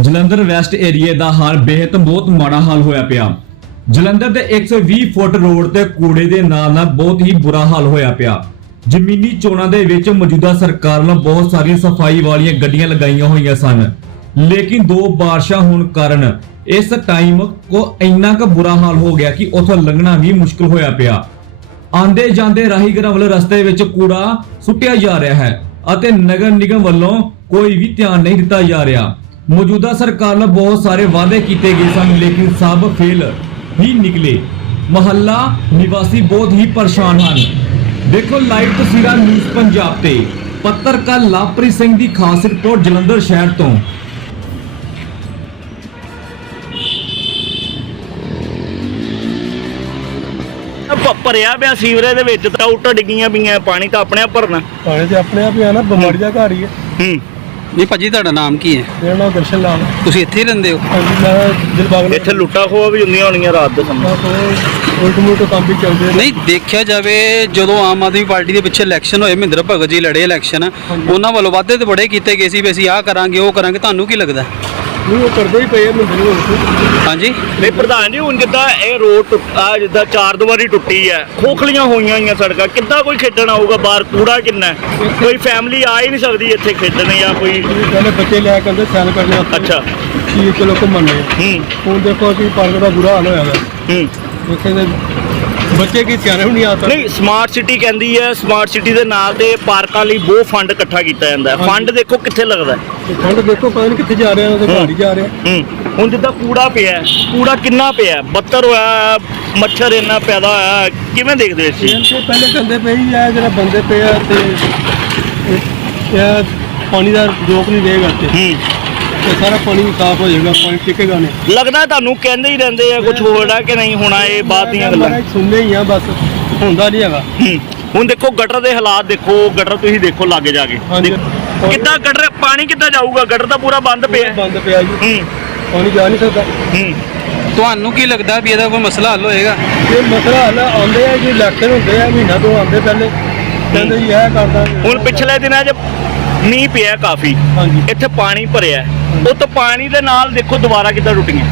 Jalandhar West ਏਰੀਏ ਦਾ ਹਾਲ ਬੇਹੱਦ ਬਹੁਤ ਮਾੜਾ ਹਾਲ ਹੋਇਆ ਪਿਆ। ਜਲੰਧਰ ਦੇ 120 ਫੁੱਟ ਰੋਡ ਤੇ ਕੂੜੇ ਦੇ ਨਾਲ ਨਾਲ ਬਹੁਤ ਹੀ ਬੁਰਾ ਹਾਲ ਹੋਇਆ ਪਿਆ। ਜ਼ਮੀਨੀ ਚੋਣਾਂ ਦੇ ਵਿੱਚ ਮੌਜੂਦਾ ਸਰਕਾਰ ਵੱਲੋਂ ਬਹੁਤ ਸਾਰੀਆਂ ਸਫ਼ਾਈ ਵਾਲੀਆਂ ਗੱਡੀਆਂ ਲਗਾਈਆਂ ਹੋਈਆਂ ਸਨ। ਲੇਕਿਨ ਦੋ ਬਾਰਿਸ਼ਾਂ ਹੋਣ ਕਾਰਨ ਇਸ ਟਾਈਮ ਕੋ ਇੰਨਾ ਕੁ ਬੁਰਾ ਹਾਲ ਹੋ ਗਿਆ ਕਿ ਉੱਥੋਂ ਲੰਘਣਾ ਵੀ ਮੁਸ਼ਕਲ ਹੋਇਆ ਪਿਆ। ਆਂਦੇ ਜਾਂਦੇ ਰਾਹੀਗਰਾਂ ਵੱਲੋਂ ਰਸਤੇ ਵਿੱਚ ਕੂੜਾ ਸੁੱਟਿਆ ਜਾ ਰਿਹਾ ਹੈ ਅਤੇ ਨਗਰ ਨਿਗਮ ਵੱਲੋਂ ਕੋਈ ਵੀ ਧਿਆਨ ਨਹੀਂ ਦਿੱਤਾ ਜਾ ਰਿਹਾ। ਮੌਜੂਦਾ ਸਰਕਾਰ ਨੇ ਬਹੁਤ ਸਾਰੇ ਵਾਅਦੇ ਕੀਤੇ ਗਏ ਸਨ ਲੇਕਿਨ ਸਭ ਫੇਲ ਹੀ ਨਿਕਲੇ। ਮਹੱਲਾ ਨਿਵਾਸੀ ਬਹੁਤ ਹੀ ਪਰੇਸ਼ਾਨ ਹਨ। ਦੇਖੋ ਲਾਈਵ ਤਸਵੀਰਾਂ ਨਿਊਜ਼ ਪੰਜਾਬ ਤੇ। ਪੱਤਰਕਾਰ ਲਵਪ੍ਰੀਤ ਸਿੰਘ ਦੀ ਖਾਸ ਰਿਪੋਰਟ ਜਲੰਧਰ ਸ਼ਹਿਰ ਤੋਂ। ਭ- ਭਰਿਆ ਪਿਆ ਸੀਵਰੇਜ ਦੇ ਵਿੱਚ ਤਾਂ ਉੱਟਾਂ ਡਿੱਗੀਆਂ ਪਈਆਂ ਪਾਣੀ ਤਾਂ ਆਪਣੇ ਆਪ ਭਰਨਾ। ਪਾਣੀ ਤੇ ਆਪਣੇ ਆਪ ਹੀ ਆ ਨਾ ਬਿਮਾਰੀ ਦਾ ਘਰ ਹੀ ਹੈ। ਹੂੰ। ਨਹੀਂ ਭਾਜੀ ਤੁਹਾਡਾ ਨਾਮ ਕੀ ਹੈ? ਮੇਰਾ ਨਾਮ ਦਰਸ਼ਨ ਲਾਲ ਹੈ। ਤੁਸੀਂ ਇੱਥੇ ਹੀ ਰਹਿੰਦੇ ਹੋ? ਹਾਂਜੀ ਮੈਂ ਦਿਲਬਾਗ ਨਾਲ ਇੱਥੇ ਲੁੱਟਾ ਖੋਆ ਵੀ ਹੁੰਦੀਆਂ ਹੋਣੀਆਂ ਰਾਤ ਦੇ ਸਮੇਂ। ਉਲਟ ਮੁਲਟ ਕੰਮ ਵੀ ਚੱਲਦੇ ਨੇ। ਨਹੀਂ ਦੇਖਿਆ ਜਾਵੇ ਜਦੋਂ ਆਮ ਆਦਮੀ ਪਾਰਟੀ ਦੇ ਪਿੱਛੇ ਇਲੈਕਸ਼ਨ ਹੋਏ ਮਹਿੰਦਰ ਭਗਤ ਜੀ ਲੜੇ ਇਲੈਕਸ਼ਨ ਉਹਨਾਂ ਵੱਲੋਂ ਵਾਅਦੇ ਤੇ ਬੜੇ ਕੀਤੇ ਗਏ ਸੀ ਵੀ ਅਸੀਂ ਆਹ ਕਰਾਂਗੇ ਉਹ ਕਰਾਂਗੇ ਤੁਹਾਨੂੰ ਕੀ ਲੱਗਦਾ? ਨਹੀਂ ਉਹ ਕਰਦੇ ਹੀ ਪਏ ਆ ਮਹਿੰਦਰ ਨੂੰ ਹਾਂਜੀ? ਨਹੀਂ ਪ੍ਰਧਾਨ ਜੀ ਹੁਣ ਜਿੱਦਾਂ ਇਹ ਰੋਡ ਆ ਜਿੱਦਾਂ ਚਾਰ ਦੀਵਾਰੀ ਟੁੱਟੀ ਹੈ ਖੋਖਲੀਆਂ ਹੋਈਆਂ ਹੋਈਆਂ ਸੜਕਾਂ ਕਿੱਦਾਂ ਕੋਈ ਖੇਡਣ ਆਊਗਾ ਬਾਹਰ? ਕੂੜਾ ਕਿੰਨਾ ਹੈ? ਕੋਈ ਫੈਮਿਲੀ ਆ ਹੀ ਨਹੀਂ ਸਕਦੀ ਇੱਥੇ ਖੇਡਣ ਜਾਂ ਕੋਈ ਪਹਿਲੇ ਬੱਚੇ ਲਿਆ ਕੇ ਅੰਦਰ ਸੈਲ ਕਰਨੇ ਅੱਛਾ। ਕੀ ਚਲੋ ਘੁੰਮਣੇ ਆ। ਹੂੰ। ਹੁਣ ਦੇਖੋ ਕਿ ਪਾਰਕ ਦਾ ਬੁਰਾ ਹਾਲ ਹੋਇਆ ਹੈ ਹੂੰ। ਉੱਥੇ ਦੇ ਬੱਚੇ ਕੀ ਸਿਆਣੇ ਨਹੀਂ ਆਤਾ ਨਹੀਂ ਸਮਾਰਟ ਸਿਟੀ ਕਹਿੰਦੀ ਹੈ ਸਮਾਰਟ ਸਿਟੀ ਦੇ ਨਾਂ ਤੇ ਪਾਰਕਾਂ ਲਈ ਬਹੁਤ ਫੰਡ ਇਕੱਠਾ ਕੀਤਾ ਜਾਂਦਾ ਹੈ। ਫੰਡ ਦੇਖੋ ਕਿੱਥੇ ਲੱਗਦਾ ਹੈ। ਠੰਡ ਦੇਖੋ ਪਤਾ ਨਹੀਂ ਕਿੱਥੇ ਜਾ ਰਹੇ ਉਹਦੇ ਘਰ ਹੀ ਜਾ ਰਹੇ ਹੂੰ ਹੁਣ ਜਿੱਦਾਂ ਕੂੜਾ ਪਿਆ ਹੈ, ਕੂੜਾ ਕਿੰਨਾ ਪਿਆ ਹੈ? ਬੱਤਰ ਹੋਇਆ ਹੈ, ਮੱਛਰ ਇੰਨਾ ਪੈਦਾ ਹੋਇਆ ਹੈ, ਕਿਵੇਂ ਦੇਖਦੇ ਹੋ ਇਸ ਚੀਜ਼? ਪਹਿਲੇ ਪਏ ਹੀ ਆ ਜਿਹੜਾ ਬੰਦੇ ਪਏ ਆ ਤੇ ਇਹ- ਇਹ ਪਾਣੀ ਦਾ ਰੋਕ ਨਹੀਂ ਰਹੇਗਾ ਤੇ। ਹੂੰ। ਤੇ ਸਾਰਾ ਪਾਣੀ ਸਾਫ਼ ਹੋ ਜਾਏਗਾ ਪਾਣੀ ਟਿਕੇਗਾ ਨਹੀਂ। ਲੱਗਦਾ ਤੁਹਾਨੂੰ ਕਹਿੰਦੇ ਹੀ ਰਹਿੰਦੇ ਆ ਕੁਝ ਹੋਰ ਆ ਕਿ ਨਹੀਂ ਹੋਣਾ ਇਹ ਬਾਤ ਦੀਆਂ ਗੱਲਾਂ। ਮਹਾਰਾਜ ਸੁਣਨੇ ਹੀ ਆ ਬਸ ਹੁੰਦਾ ਨਹੀਂ ਹੈਗਾ। ਹੂੰ। ਹੁਣ ਦੇਖੋ ਗਟਰ ਦੇ ਹਾਲਾਤ ਦੇਖੋ ਗਟਰ ਤੁਸੀਂ ਦੇਖੋ ਲਾਗੇ ਜਾ ਕੇ। ਹਾਂਜੀ। ਦੇਖੋ। ਕਿੱਦਾਂ ਗਟਰ ਪਾਣੀ ਕਿੱਦਾਂ ਜਾਊਗਾ? ਗਟਰ ਤਾਂ ਪੂਰਾ ਬੰਦ ਪਿਆ। ਹੈ। ਬੰਦ ਪਿਆ ਜੀ। ਹੂੰ। ਪਾਣੀ ਜਾ ਨਹੀਂ ਸਕਦਾ। ਹੂੰ। ਤੁਹਾਨੂੰ ਕੀ ਲੱਗਦਾ ਵੀ ਇਹਦਾ ਕੋਈ ਮਸਲਾ ਹੱਲ ਹੋਏਗਾ? ਇਹ ਮਸਲਾ ਹੱਲ ਆਉਂਦੇ ਆ ਜੀ ਇਲੈਕਸ਼ਨ ਹੁੰਦੇ ਆ ਮਹੀਨਾ ਤੋਂ ਆਉਂਦੇ ਪਹਿਲੇ ਕਹਿੰਦੇ ਜੀ ਇਹ ਕਰਦਾ। ਹੁਣ ਪਿਛਲੇ ਦਿਨਾਂ 'ਚ ਮੀਂਹ ਪਿਆ ਕਾਫੀ। ਹਾਂਜੀ। ਇੱਥੇ ਪਾਣੀ ਭਰਿਆ। ਹੈ। ਉਹ ਤਾਂ ਪਾਣੀ ਦੇ ਨਾਲ ਦੇਖੋ ਦੁਬਾਰਾ ਕਿੱਦਾਂ ਟੁੱਟੀਆਂ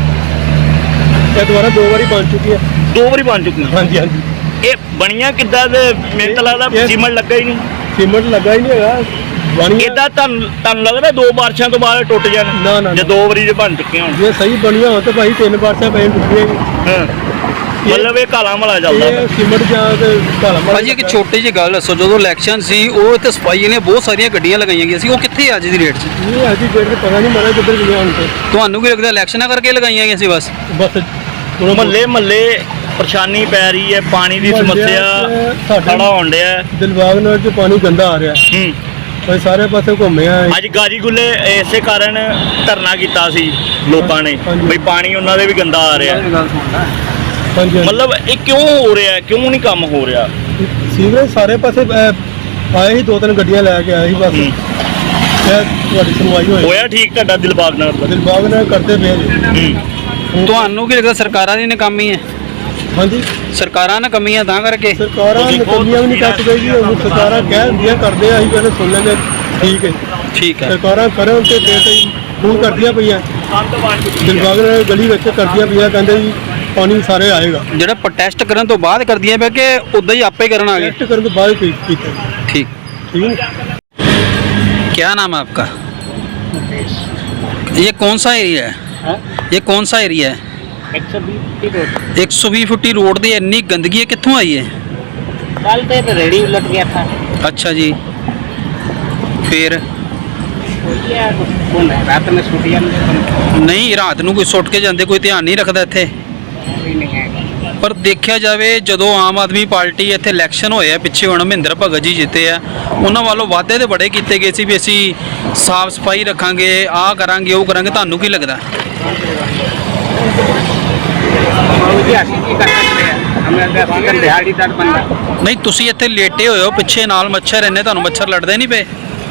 ਇਹ ਦੁਬਾਰਾ ਦੋ ਵਾਰੀ ਬਣ ਚੁੱਕੀ ਹੈ। ਦੋ ਵਾਰੀ ਬਣ ਚੁੱਕੀਆਂ। ਹਾਂਜੀ ਹਾਂਜੀ। ਇਹ ਬਣੀਆਂ ਕਿੱਦਾਂ ਦੇ ਮੈਨੂੰ ਤਾਂ ਲੱਗਦਾ ਇਹ- ਸੀਮੈਂਟ ਲੱਗਾ ਹੀ ਨਹੀਂ। ਸੀਮੈਂਟ ਲੱਗਾ ਹੀ ਨਹੀਂ ਹੈਗਾ। ਬਣੀ ਇਦਾਂ ਤੁਹਾਨੂੰ ਤੁਹਾਨੂੰ ਲੱਗਦਾ ਦੋ ਬਾਰਿਸ਼ਾਂ ਤੋਂ ਬਾਅਦ ਟੁੱਟ ਜਾਣ। ਨਾ, ਨਾ, ਜੇ। ਦੋ ਵਾਰੀ ਜੇ ਬਣ ਚੁੱਕੇ ਹੋਣ। ਜੇ ਸਹੀ ਬਣੀਆਂ ਹੋਣ ਤਾਂ ਭਾਈ ਤਿੰਨ ਵਾਰਸਾਂ ਪੈ ਟੁੱਟੀਆਂ ਜੀ ਹਾਂ। ਮਤਲਬ ਇਹ ਕਾਲਾ ਮਲਾ ਚੱਲਦਾ ਇਹ ਸੀਮੈਂਟ ਜਾਂ ਤੇ ਕਾਲਾ ਮਾਲ ਭਾਜੀ ਇੱਕ ਛੋਟੀ ਜਿਹੀ ਗੱਲ ਦੱਸੋ ਜਦੋਂ ਇਲੈਕਸ਼ਨ ਸੀ ਉਹ ਇੱਥੇ ਸਫ਼ਾਈ ਨੇ ਬਹੁਤ ਸਾਰੀਆਂ ਗੱਡੀਆਂ ਲਗਾਈਆਂ ਗਈਆਂ ਸੀ। ਉਹ ਕਿੱਥੇ ਅੱਜ ਦੀ ਡੇਟ 'ਚ ਇਹ ਅਜੀ ਡੇਟ ਤੇ ਪਤਾ ਨਹੀਂ ਮਰਾ ਕਿੱਧਰ ਗਿਆ ਹੁਣ ਤੇ। ਤੁਹਾਨੂੰ ਕੀ ਲੱਗਦਾ ਇਲੈਕਸ਼ਨਾਂ ਕਰਕੇ ਲਗਾਈਆਂ ਗਈਆਂ ਸੀ ਬਸ? ਬਸ ਮਹੱਲੇ ਮਹੱਲੇ ਪਰੇਸ਼ਾਨੀ ਪੈ ਰਹੀ ਹੈ ਪਾਣੀ ਦੀ ਮੁਹੱਲਿਆਂ ਸਮੱਸਿਆ 'ਚ ਸਾਡੇ- ਖੜਾ ਹੋਣ ਡਿਆ। ਹੈ। ਦਿਲਬਾਗ ਨਾਲ ਚ ਪਾਣੀ ਗੰਦਾ ਆ ਰਿਹਾ। ਹੂੰ। ਅਸੀਂ ਸਾਰੇ ਪਾਸੇ ਘੁੰਮੇ ਆ ਅੱਜ ਗਾਜੀ ਗੁੱਲੇ ਇਸੇ ਕਾਰਨ ਧਰਨਾ ਕੀਤਾ ਸੀ ਲੋਕਾਂ ਨੇ। ਹਾਂਜੀ। ਬਈ ਪਾਣੀ ਉਹਨਾਂ ਦੇ ਵੀ ਗੰਦਾ ਆ ਰਿਹਾ। ਹੈ। ਹਾਂਜੀ ਹਾਂਜੀ। ਮਤਲਬ ਇਹ ਕਿਉਂ ਹੋ ਰਿਹਾ? ਹੈ? ਕਿਉਂ ਨਹੀਂ ਕੰਮ ਹੋ ਰਿਹਾ? ਸੀਵਰੇਜ ਸਾਰੇ ਪਾਸੇ ਅਹ, ਆਏ ਹੀ ਦੋ ਤਿੰਨ ਗੱਡੀਆਂ ਲੈ ਕੇ ਆਏ ਸੀ ਬਸ। ਹੂੰ। ਇਹ ਤੁਹਾਡੀ ਸੁਣਵਾਈ ਹੋਈ। ਹੋਇਆ ਠੀਕ ਤੁਹਾਡਾ ਦਿਲਬਾਗ ਨਾਲ? ਦਿਲਬਾਗ ਨਾਲ ਕਰਦੇ ਪਏ ਜੀ। ਹੂੰ। ਤੁਹਾਨੂੰ ਕੀ ਲੱਗਦਾ ਸਰਕਾਰਾਂ ਦੀ ਨਕਾਮੀ ਹੈ? ਹਾਂਜੀ। ਸਰਕਾਰਾਂ ਨਾਲ ਕਮੀਆਂ ਤਾਂ ਕਰਕੇ। ਸਰਕਾਰਾਂ ਬਹੁਤ ਨਕਮੀਆਂ ਵੀ ਨਹੀਂ ਕੱਟ ਗਈ ਜੀ ਹੁਣ ਸਰਕਾਰਾਂ ਕਹਿ ਦਿੰਦੀਆਂ ਕਰਦੇ ਆ ਅਸੀਂ ਕਹਿੰਦੇ ਸੁਣ ਲੈਂਦੇ ਠੀਕ ਹੈ। ਠੀਕ ਹੈ। ਸਰਕਾਰਾਂ ਕਰਨ ਤੇ ਦੇ ਤੇ ਫੋਨ ਕਰਦੀਆਂ ਪਈਆਂ। ਦਿਲਬਾਗ ਨਾਲ ਗਲੀ ਵਿੱਚ ਕਰਦੀਆਂ ਪਈਆਂ ਕਹਿੰਦੇ ਜੀ ਪਾਣੀ ਸਾਰੇ ਆਏਗਾ ਜਿਹੜਾ ਪ੍ਰੋਟੈਸਟ ਕਰਨ ਤੋਂ ਬਾਅਦ ਕਰਦੀਆਂ ਪਿਆ ਕਿ ਉਦਾਂ ਹੀ ਆਪੇ ਕਰਨ ਆ ਗਏ ਟੈਸਟ ਕਰਨ ਤੋਂ ਬਾਅਦ ਕੀ ਕੀਤਾ ठीक ਠੀਕ ਹੈ क्या नाम है आपका ये कौन सा एरिया है ये कौन सा एरिया है 120 फुटी रोड ਦੀ ਇੰਨੀ ਗੰਦਗੀ ਹੈ ਕਿੱਥੋਂ ਆਈ ਹੈ कल पे तो रेडी उलट गया था ਅੱਛਾ ਜੀ ਫਿਰ क्या कौन है रात में छुट्टियां नहीं ਨਹੀਂ ਰਾਤ ਨੂੰ ਕੋਈ ਸੁੱਟ ਕੇ ਜਾਂਦੇ ਕੋਈ ਧਿਆਨ ਨਹੀਂ ਰੱਖਦਾ ਇੱਥੇ ਜ਼ਰੂਰੀ ਨਹੀਂ ਹੈਗਾ। ਪਰ ਦੇਖਿਆ ਜਾਵੇ ਜਦੋਂ ਆਮ ਆਦਮੀ ਪਾਰਟੀ ਇੱਥੇ ਇਲੈਕਸ਼ਨ ਹੋਇਆ ਪਿੱਛੇ ਹੁਣ ਮਹਿੰਦਰ ਭਗਤ ਜੀ ਜਿੱਤੇ ਆ ਉਹਨਾਂ ਵੱਲੋਂ ਵਾਅਦੇ ਤੇ ਬੜੇ ਕੀਤੇ ਗਏ ਸੀ ਵੀ ਅਸੀਂ ਸਾਫ਼ ਸਫ਼ਾਈ ਰੱਖਾਂਗੇ ਆਹ ਕਰਾਂਗੇ ਉਹ ਕਰਾਂਗੇ ਤੁਹਾਨੂੰ ਕੀ ਲੱਗਦਾ? ਨਹੀਂ ਤੁਸੀਂ ਇੱਥੇ ਲੇਟੇ ਹੋਏ ਹੋ ਪਿੱਛੇ ਨਾਲ ਮੱਛਰ ਇੰਨੇ ਤੁਹਾਨੂੰ ਮੱਛਰ ਲੜਦੇ ਨਹੀਂ ਪਏ?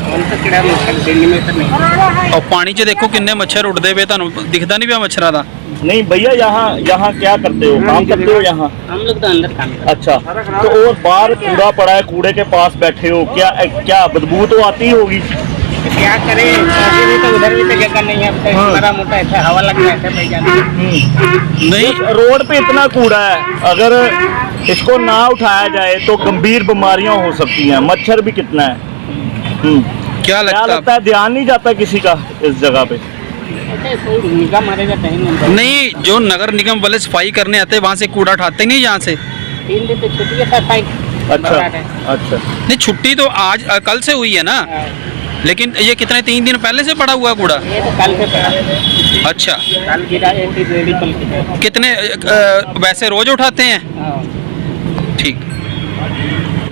कौन सा कीड़ा मच्छर दिल्ली में तो नहीं ਔਰ ਪਾਣੀ 'ਚ ਦੇਖੋ ਕਿੰਨੇ ਮੱਛਰ ਉੱਡਦੇ ਪਏ ਤੁਹਾਨੂੰ ਦਿਖਦਾ ਨਹੀਂ ਪਿਆ ਮੱਛਰਾਂ ਦਾ नहीं भैया यहाँ यहाँ क्या करते हो काम करते हो यहाँ हम लोग तो अंदर काम करते अच्छा तो और बाहर कूड़ा पड़ा है कूड़े के पास बैठे हो क्या क्या बदबू तो आती ही होगी हैं। क्या करें ऐसे भी तो उधर भी तो जगह नहीं है अब तो हाँ। बड़ा मोटा ऐसा हवा लग रहा है ऐसे भाई जाने नहीं रोड पे इतना कूड़ा है अगर इसको ना उठाया जाए तो गंभीर बीमारियां हो सकती हैं मच्छर भी कितना है हम्म। क्या क्या लगता लगता है ध्यान नहीं जाता किसी का इस जगह पे? नहीं जो नगर निगम वाले सफ़ाई करने आते हैं वहाँ से कूड़ा उठाते नहीं यहाँ से? तीन दिन तो छुट्टी है सफ़ाई अच्छा अच्छा। नहीं छुट्टी तो आज अ, कल से हुई है ना? हाँ, लेकिन ये कितने तीन दिन पहले से पड़ा हुआ कूड़ा? ये तो कल से पड़ा अच्छा। कल गिरा ही कितने अ, वैसे रोज उठाते हैं? हाँ। ठीक।